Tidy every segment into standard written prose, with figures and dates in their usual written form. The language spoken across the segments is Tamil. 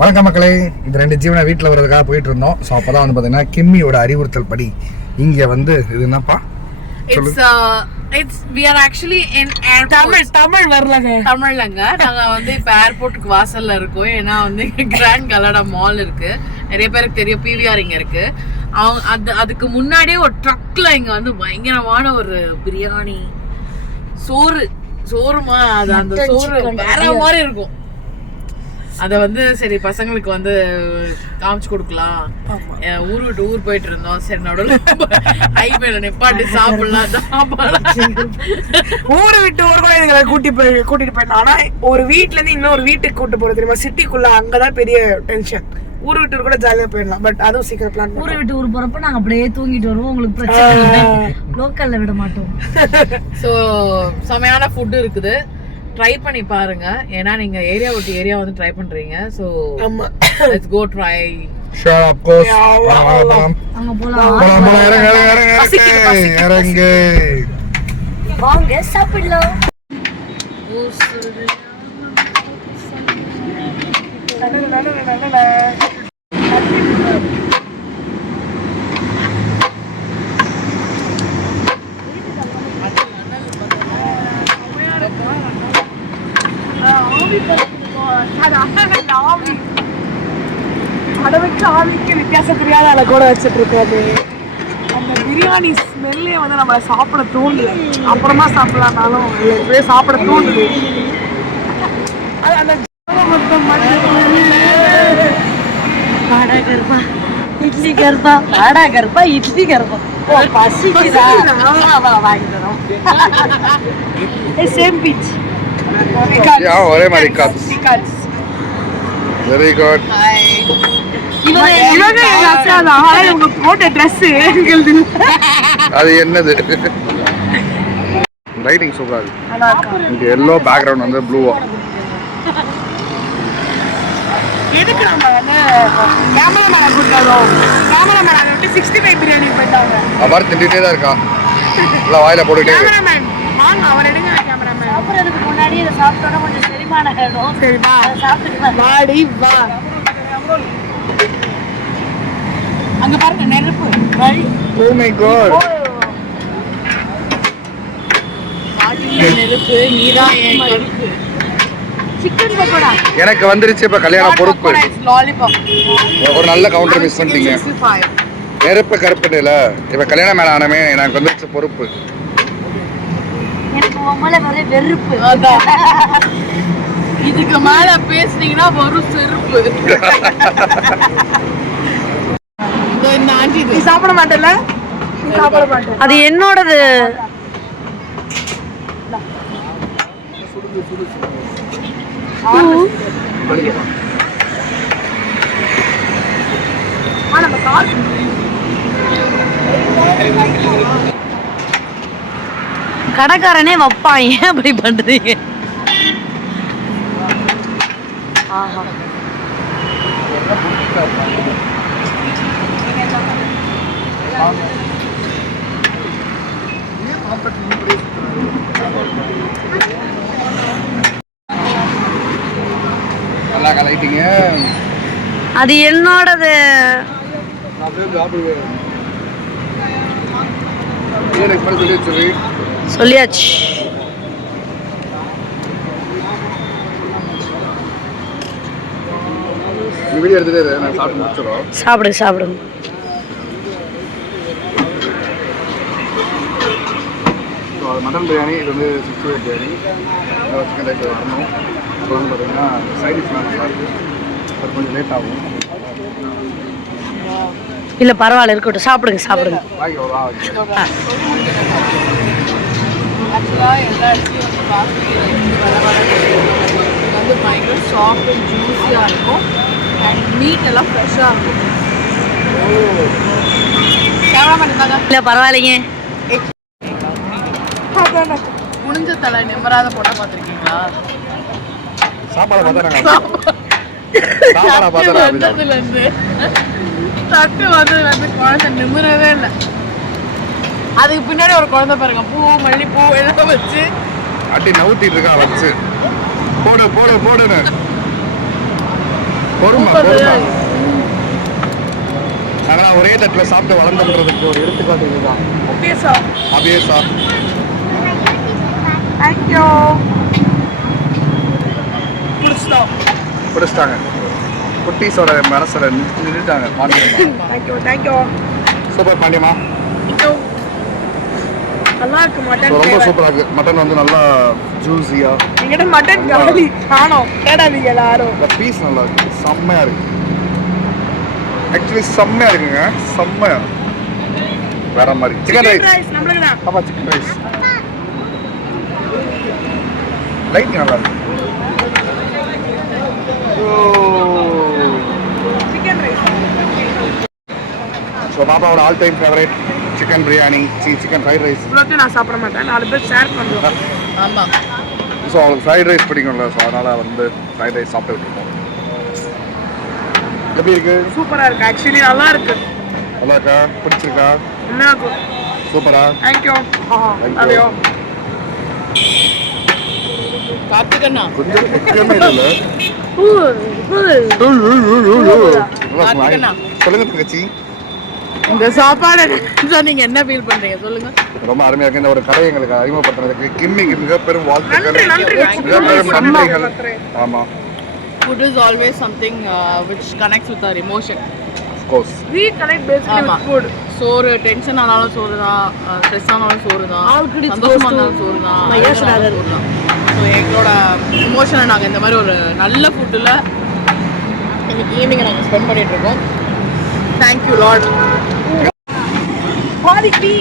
வணக்கம் மக்களே, இந்த 2 ஜீவனை வீட்டில் வர்றதுக்காக போயிட்டு இருந்தோம். ஸோ அப்போ தான் வந்து பார்த்தீங்கன்னா கிம்மியோட அறிவுறுத்தல் படி இங்கே வந்து இது என்னப்பா we are actually in airport. Tamil வரலங்க. தமிழ்லங்க நாங்க வந்து இப்ப ஏர்போர்ட்டுக்கு வாசல்ல இருக்கோம். ஏன்னா வந்து கிராண்ட் கலடா மால் இருக்கு, நிறைய பேருக்கு தெரியும். PVR இங்க இருக்கு. அதுக்கு முன்னாடியே ஒரு ட்ரக்ல இங்க வந்து பயங்கரமான ஒரு பிரியாணி சோறுமா அது அந்த சோறு வேற மாதிரி இருக்கும். அத வந்து சரி பசங்களுக்கு வந்து காமிச்சு கொடுக்கலாம். ஊர் விட்டு ஊர் போயிட்டு இருந்தோம். சரி நடுவில் ஹைவேல நிப்பாட்டி சாப்பிடலாம். ஊரை விட்டு ஊர் கூட எங்களை கூட்டிட்டு போயிட்டோம். ஆனா ஒரு வீட்டுல இருந்து இன்னொரு வீட்டுக்கு கூட்டு போறது தெரியுமா, சிட்டிக்குள்ள, அங்கதான் பெரிய டென்ஷன். ஊர் விட்டு கூட ஜாலியா போயிடலாம், பட் அதுவும் சீக்கிரம் பிளான். ஊரை விட்டு ஊர் போறப்ப நாங்க அப்படியே தூங்கிட்டு வருவோம். உங்களுக்கு பிரச்சனை இல்லை, லோக்கல்ல விட மாட்டோம். சோ செமையான ஃபுட் இருக்குது, ட்ரை பண்ணி பாருங்க. ஏன்னா நீங்க ஏரியா விட்டு ஏரியா வந்து ட்ரை பண்றீங்க. So let's go try. Sure, of course. அங்க போலாம். இறங்கு வாங்க சாப்பிடலாம். அடவைக்கு ஆவிக்கு வித்தியாசம் தெரியாத அதை கூட வச்சுட்டு இருக்காது. அந்த பிரியாணி ஸ்மெல்லே வந்து நம்மளை சாப்பிட தூண்டுது. அப்புறமா சாப்பிடலாம்னாலும் இப்படியே சாப்பிட தூண்டுது. அது அந்த வாடா கருப்பா இட்லி கருப்பா, வாடா கருப்பா இட்லி கருப்பா. பசிக்குதா? வாங்கி தரோம். Same beach. ஒரே மாதிரி காட்ஸ். Very good. போட்ட ட்ரெஸ் அது என்னது? லைட்டிங் சூப்பரா இருக்கு. இங்க எல்லோ பேக்ரவுண்ட் வந்து ப்ளூவா. எதுக்கு நம்ம வந்து கேமராமேனை கூட்டாலும் கேமராமேன் அதை விட்டு 65 பிரியாணி போயிட்டாங்க. அவர் திண்டிட்டே தான் இருக்கா, இல்லை வாயில போட்டுட்டே இருக்கு. கேமராமேன் வாங்க, அவர் எடுங்க. கேமராமேன் சாப்பிட்றதுக்கு முன்னாடி இதை சாப்பிட்டோன்னா கொஞ்சம் செரிமான ஆகிடும். சரிப்பா, சாப்பிட்டுக்கலாம். வாடி வா. அங்க பாருங்க நெருப்பு. Oh my god. நெருப்பு நீதான் என் கருப்பு. சிக்கன் பக்கோடா எனக்கு வந்துருச்சு. இப்ப கல்யாண பொறுப்பு. லாலிபாப் ஒரு நல்ல கவுண்டர் மிஸ் பண்ணிட்டீங்க. நெருப்பு கருப்பு இல்ல, இப்ப கல்யாணம் மேல ஆனமே எனக்கு வந்துருச்சு பொறுப்பு. எனக்கு உம்மல வர வெறுப்பு. இதுக்கு மேல பேசுனீங்கன்னா வரும் செருப்பு. நீ சாப்பிட மாட்டல? சாப்பிட மாட்டேன். அது என்னோடது. கடைக்காரனே வப்பான், ஏன் அப்படி பண்றீங்க? ஆஹா, நல்லா கலைட்டீங்க. அது என்னோடது. சொல்லியாச்சு. சாப்பிடுங்க சாப்பிடுங்க. மட்டன் பிரியாணி, இது வந்து 65 பிரியாணி, சிக்கன் ரைஸ் வரணும். இப்போ வந்து பார்த்தீங்கன்னா சைட் டிஷ்லாம் நல்லா இருக்குது. அது கொஞ்சம் லேட் ஆகும். இல்லை பரவாயில்ல, இருக்கட்டும். சாப்பிடுங்க சாப்பிடுங்க. பாக்கி எவ்வளோ ஆக்சுவலாக எல்லா இடத்துலையும் வந்து பாஸ்மதி வந்து பயங்கர சாஃப்ட் அண்ட் ஜூஸியாக இருக்கும். அண்ட் மீட் எல்லாம் ஃப்ரெஷ்ஷாக இருக்கும். கேமராமேன் இருந்தாங்க. இல்லை பரவாயில்லைங்க. முடிஞ்ச தலை நிம்மராத போட்டா பார்த்துருக்கீங்களா? சாப்பாடை வந்ததுலேருந்து தட்டு வந்ததுலேருந்து குழந்தை நிம்மறவே இல்லை. அதுக்கு பின்னாடி ஒரு குழந்தை பாருங்க, பூ மல்லிப்பூ எல்லாம் வச்சு அடி நவுத்திட்டு இருக்கா வச்சு. போடு போடு போடுன்னு பொறுமை பொறுமை. ஆனா ஒரே தட்டில் சாப்பிட்டு வளர்ந்துன்றதுக்கு ஒரு எடுத்துக்காட்டு இதுதான். அப்படியே சார். அப்படியே சார். தேங்க்யூ. பிடிச்சிட்டாங்க. குட்டீஸோட மனசில் நின்றுட்டாங்க. Thank you thank you. சூப்பர் பாண்டியம்மா. நல்லா இருக்கு மட்டன். ரொம்ப சூப்பராக இருக்கு. மட்டன் வந்து நல்லா ஜூஸியா. எங்கிட்ட மட்டன் காலி காணோம். தேடாதீங்க எல்லாரும். இந்த பீஸ் நல்லா இருக்கு. செம்மையா இருக்கு. ஆக்சுவலி செம்மையா இருக்குங்க. செம்மையா வேற மாதிரி. சிக்கன் ரைஸ் நம்மளுக்கு தான். ஆமா சிக்கன் ரைஸ் லைட் நல்லா இருக்கு. Chicken rice. ஸோ பாப்பாவோட all time favourite chicken biryani, chicken fried rice. இவ்வளோத்தையும் நான் சாப்பிட மாட்டேன். 4 பேர் ஷேர் பண்ணுவோம். ஆமா. ஸோ அவளுக்கு ஃப்ரைட் ரைஸ் பிடிக்கும்ல, ஸோ அதனால் வந்து ஃப்ரைட் ரைஸ் சாப்பிட்டு இருக்கோம். எப்படி இருக்கு? சூப்பரா இருக்கு. ஆக்சுவலி நல்லா இருக்கு. நல்லா இருக்கா? பிடிச்சிருக்கா? என்ன இருக்கு? சூப்பரா? தேங்க்யூ. Thank you. அதையோ கார்த்திகண்ணா கொஞ்சம் முக்கியமே இல்லை. கார்த்திகண்ணா சொல்லுங்க தங்கச்சி. இந்த சாப்பாடு நீங்க என்ன ஃபீல் பண்றீங்க சொல்லுங்க. ரொம்ப அருமையா இருக்கு. இந்த ஒரு கடை எங்களுக்கு அறிமுகப்படுத்துறதுக்கு கிம்மிக்கு மிகப்பெரும் வாழ்த்துக்கள், நன்றி. மிகப்பெரும் நன்றிகள். ஆமா, Food is always something which connects with our emotion. of course. We connect basically ஆமா. with food. சோறு டென்ஷன் ஆனாலும் சோறு தான், ஸ்ட்ரெஸ் ஆனாலும் சோறு தான், All credits சந்தோஷமா goes to இருந்தாலும் சோறு தான், my yes அழுகுனாலும் brother. சோறு தான். ஸோ எங்களோட இமோஷனை நாங்கள் இந்த மாதிரி ஒரு நல்ல ஃபுட்டில் இன்னைக்கு ஈவினிங்கை நாங்கள் ஸ்பெண்ட் பண்ணிட்டு இருக்கோம். Thank you Lord. பாதி பீ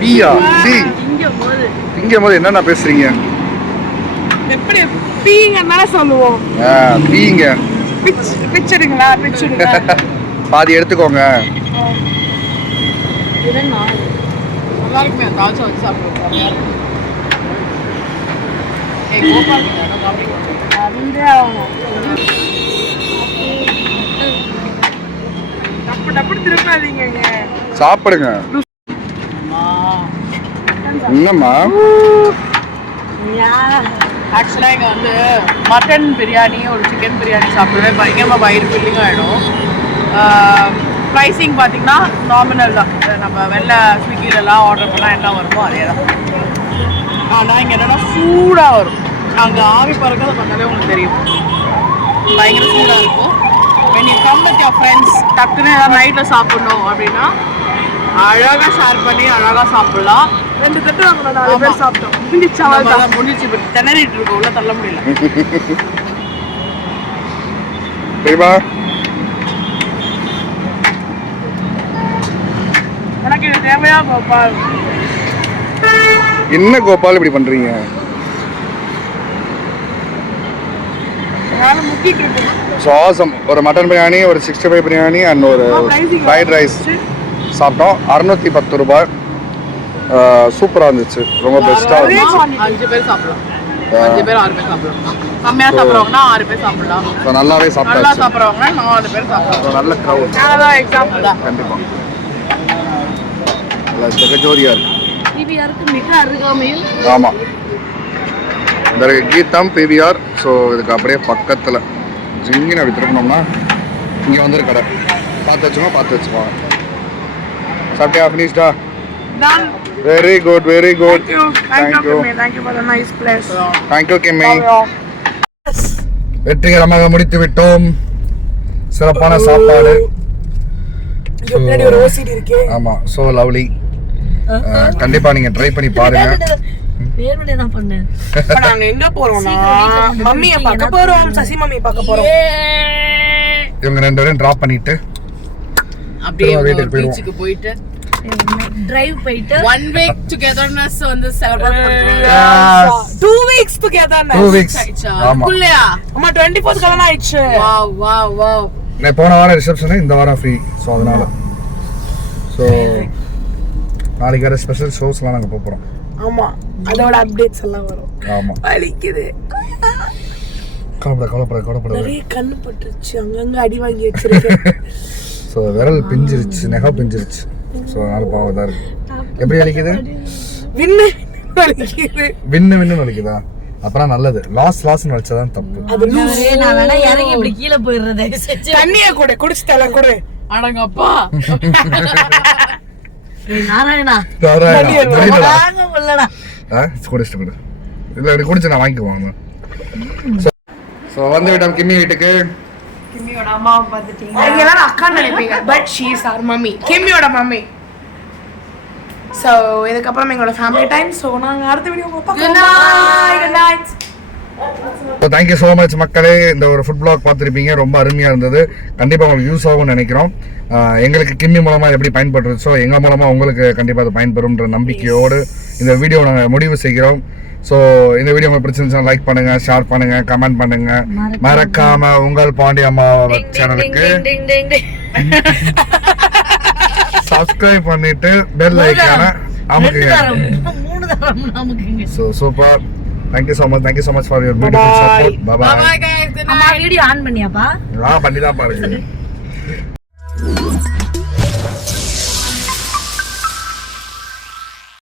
பீயா பீ திங்கும் போது என்னென்ன பேசுறீங்க? எப்படி பீங்கன்னு சொல்லுவோம். பீங்க பிச்சடுங்களா பிச்சடுங்க. பாதி எடுத்துக்கோங்க. நல்லா இருக்குமே தால்ச்சா வச்சு சாப்பிடுவோம். ஏய் கோபால் அதுண்டே ஆகணும். டப்பு டப்பு திருப்பாதீங்க. சாப்பிடுங்க. என்னம்மா? ஆக்சுவலாக இங்கே வந்து மட்டன் பிரியாணி ஒரு சிக்கன் பிரியாணி சாப்பிடவே பயங்கரமாக வயிறு ஃபில்லிங் ஆகிடும். ப்ரைஸிங் பார்த்தீங்கன்னா நார்மல் தான். நம்ம வெளில ஸ்விக்கிலலாம் ஆர்டர் பண்ணால் என்ன வருமோ அதே தான். ஆனால் இங்கே என்னென்னா சூடாக வரும். அங்கே ஆவி பறக்கிறத பார்த்தாலே உங்களுக்கு தெரியும், பயங்கர சூடாக இருக்கும். when you come with your friends டக்குன்னு ஏதாவது நைட்டில் சாப்பிடணும் அப்படின்னா அழகாக ஷேர் பண்ணி அழகாக சாப்பிடலாம். 2 தட்டு வாங்கணும். 4 பேர் சாப்பிட்டோம். முடிஞ்சாவதான் முடிச்சு இப்போ திணறிட்டு இருக்கோம், உள்ள தள்ள முடியல. சரிமா? எனக்கு இது தேவையா கோபால்? என்ன கோபால் இப்படி பண்றீங்க? அதனால முக்கிட்டு இருக்கு. So awesome. ஒரு மட்டன் பிரியாணி, ஒரு 65 பிரியாணி அண்ட் ஒரு ஃப்ரைட் ரைஸ் சாப்பிட்டோம். 610 ரூபாய். சூப்பராக இருந்துச்சு. ரொம்ப பெஸ்ட்டாக இருந்துச்சு. 5 பேர் சாப்பிடலாம். 5 பேர் 6 பேர் சாப்பிடலாம். கம்மியாக சாப்பிட்றவங்கன்னா 6 பேர் சாப்பிடலாம். ஸோ நல்லாவே நல்லா சாப்பிட்டாச்சு. சாப்பிட்றவங்கன்னா 4 பேர் சாப்பிடலாம். ஸோ நல்ல க்ரௌட். அதான் எக்ஸாம்பிள் தான். கண்டிப்பாக நல்லா ஜெகஜோதியாக இருக்கு. டிவிஆருக்கு மிக அருகாமையில். ஆமாம், இந்த கீதம் பிவிஆர். ஸோ இதுக்கு அப்படியே பக்கத்தில் ஜிங்கின்னு அப்படி திரும்பினோம்னா இங்கே வந்து கடை. பார்த்து வச்சுக்கோங்க. சாப்பிட்டியா? ஃபினிஷ்டா? Done. Very good, very good. Thank you for the nice place. Thank you gimme. வெற்றிகரமாக முடித்து விட்டோம். சிறப்பான சாப்பாடு. முன்னாடி ஒரு ஓசிடி இருக்கு. ஆமா, சோ லவ்லி. கண்டிப்பா நீங்க ட்ரை பண்ணி பாருங்க. வேர்மனே தான் பண்ணேன். இப்ப நாங்க எங்க போறோம்னா மம்மியை பார்க்க போறோம். சசி மம்மியை பார்க்க போறோம். இவங்க 2 பேரும் டிராப் பண்ணிட்டு அப்படியே வீட்டுக்கு போயிடுவோம். பீச்சுக்கு போயிட்டு டிரைவ் போயிட்டு one week togetherness வந்து celebrate பண்றோம். 2 weeks together. 2 weeks. ஆமா. குள்ளையா அம்மா 24th கல்யாணம் ஆயிடுச்சு. வாவ் நான் போன வாரம் ரிசப்ஷன், இந்த வாரம் ஃப்ரீ. ஸோ அதனால ஸோ நாளைக்கு வேற ஸ்பெஷல் ஷோஸ்லாம் நாங்கள் போகிறோம். ஆமா, அதோட அப்டேட்ஸ் எல்லாம் வரும். ஆமாம், வலிக்குது. கவலைப்பட நிறைய கண்ணு பட்டுருச்சு. அங்கங்க அடி வாங்கி வச்சிருக்கேன். ஸோ விரல் பிஞ்சிருச்சு, நெகா பிஞ்சிருச்சு. ஸோ அதனால பாவம் தான் இருக்கு. எப்படி வலிக்குது? வின்னு வலிக்குது. வின்னு வலிக்குதா? அப்புறம் நல்லது லாஸ்ட்னு வச்சதான் தப்பு. நான் வேணா இறங்கி இப்படி கீழே போயிடுறேன் தயவு செஞ்சு. தண்ணிய கூட குடிச்சு தலை கூட அடங்கப்பா. நாராயணா வாங்க உள்ளடா. குடிச்சிட்டு கொடு. இல்லை இப்படி குடிச்சு நான் வாங்கிக்குவாங்க. ஸோ வந்து விட்டோம் கிம்மி வீட்டுக்கு. கிம்மியோட அம்மாவை பார்த்துட்டீங்க. நீங்க எல்லாரும் அக்கான்னு நினைப்பீங்க, but she is our mummy, கிம்மியோட மம்மி. ஸோ இதுக்கப்புறம் எங்களோட ஃபேமிலி டைம். ஸோ நாங்கள் அடுத்த வீடியோ பார்க்கலாம். Good night. So thank you so much மக்களே. இந்த ஒரு ஃபுட் பிளாக் பார்த்துருப்பீங்க, ரொம்ப அருமையாக இருந்தது. கண்டிப்பாக உங்களுக்கு யூஸ் ஆகும்னு நினைக்கிறோம். எங்களுக்கு கிம்மி மூலமாக எப்படி பயன்படுறச்சோ எங்கள் மூலமாக உங்களுக்கு கண்டிப்பாக அது பயன்பெறும்ன்ற நம்பிக்கையோடு இந்த வீடியோ நாங்கள் முடிவு செய்கிறோம். ஸோ இந்த வீடியோ உங்களுக்கு பிடிச்சிருந்துச்சுன்னா லைக் பண்ணுங்க, ஷேர் பண்ணுங்க, கமெண்ட் பண்ணுங்க. மறக்காம உங்கள் பாண்டி அம்மா சேனலுக்கு சப்ஸ்கிரைப் பண்ணிட்டு பெல் ஐக்கான அமுக்குங்க. So super. Thank you so much for your beautiful support. Bye bye. Bye guys. Good night. அம்மா வீடியோ ஆன் பண்ணியாப்பா? பண்ணி தான் பாருங்க.